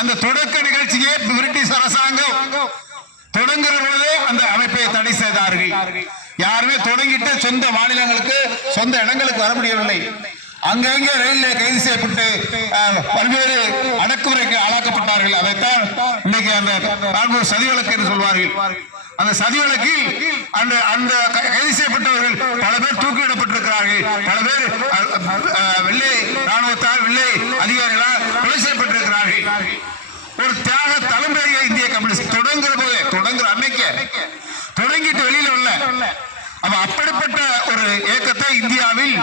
அந்த தொடக்க நிகழ்ச்சியை பிரிட்டிஷ் அரசாங்கம் தொடங்குற போதே அந்த அமைப்பை தடை செய்தார்கள். யாருமே தொடங்கிட்டு சொந்த மாநிலங்களுக்கு சொந்த இடங்களுக்கு வர முடியவில்லை. அங்கங்கே ரயிலில் கைது செய்யப்பட்டு பல்வேறு அடக்குமுறைக்கு ஆளாக்கப்பட்டார்கள். அதைத்தான் இன்னைக்கு அந்த சதி வழக்கு என்று சொல்வார்கள். அந்த சதி வழக்கில் அந்த கைது செய்யப்பட்டவர்கள் பல பேர் தூக்கிலிடப்பட்டிருக்கிறார்கள். பல பேர் வெள்ளை ராணுவத்தால் வெள்ளை அதிகாரிகளால் கொலை செய்யப்பட்டிருக்கிறார்கள். ஒரு தியாக தலைமுறையை இந்திய கம்யூனிஸ்ட் தொடங்குற அன்னைக்கு தொடங்கிட்டு வெளியில உள்ள அப்படிப்பட்ட ஒரு இயக்கத்தை இந்தியாவில்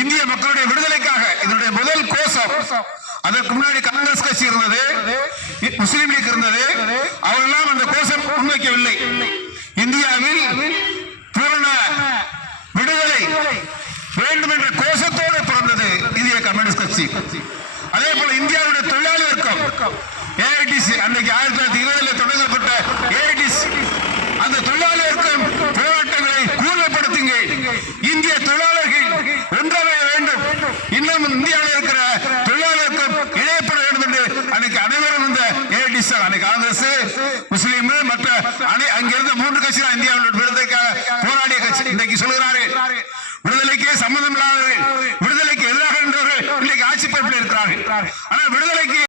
இந்திய மக்களுடைய விடுதலைக்காக இதனுடைய முதல் கோஷம். அதற்கு முன்னாடி காங்கிரஸ் கட்சி இருந்தது, முஸ்லீம் லீக் இருந்தது. அவரெல்லாம் அந்த கோஷம் முன்வைக்கவில்லை. இந்தியாவில் பூரண விடுதலை வேண்டும் என்ற கோஷத்தோடு பிறந்தது இந்திய கம்யூனிஸ்ட் கட்சி. அதே போல இந்தியாவுடைய தொழிலாளி வர்க்கம் ஏஐடிசி, அன்றைக்கு 1920 தொடங்கப்பட்ட ஏஐடிசி, அந்த தொழிலாளி வர்க்கம் போராட்டங்களை கூர்மைப்படுத்துங்கள். இந்திய தொழிலாளர்கள் ஒன்றாக வேண்டும். இன்னும் இந்தியாவில் இருக்கிற தொழிலாளருக்கும் இணையப்பட வேண்டும் என்று அன்னைக்கு அனைவரும் இந்த ஏஐடிசி, அன்னைக்கு காங்கிரஸ், முஸ்லீம், மற்ற அங்கிருந்த 3 கட்சி தான் இந்தியாவில் விடுதலைக்காக போராடிய கட்சி. இன்றைக்கு சொல்கிறார்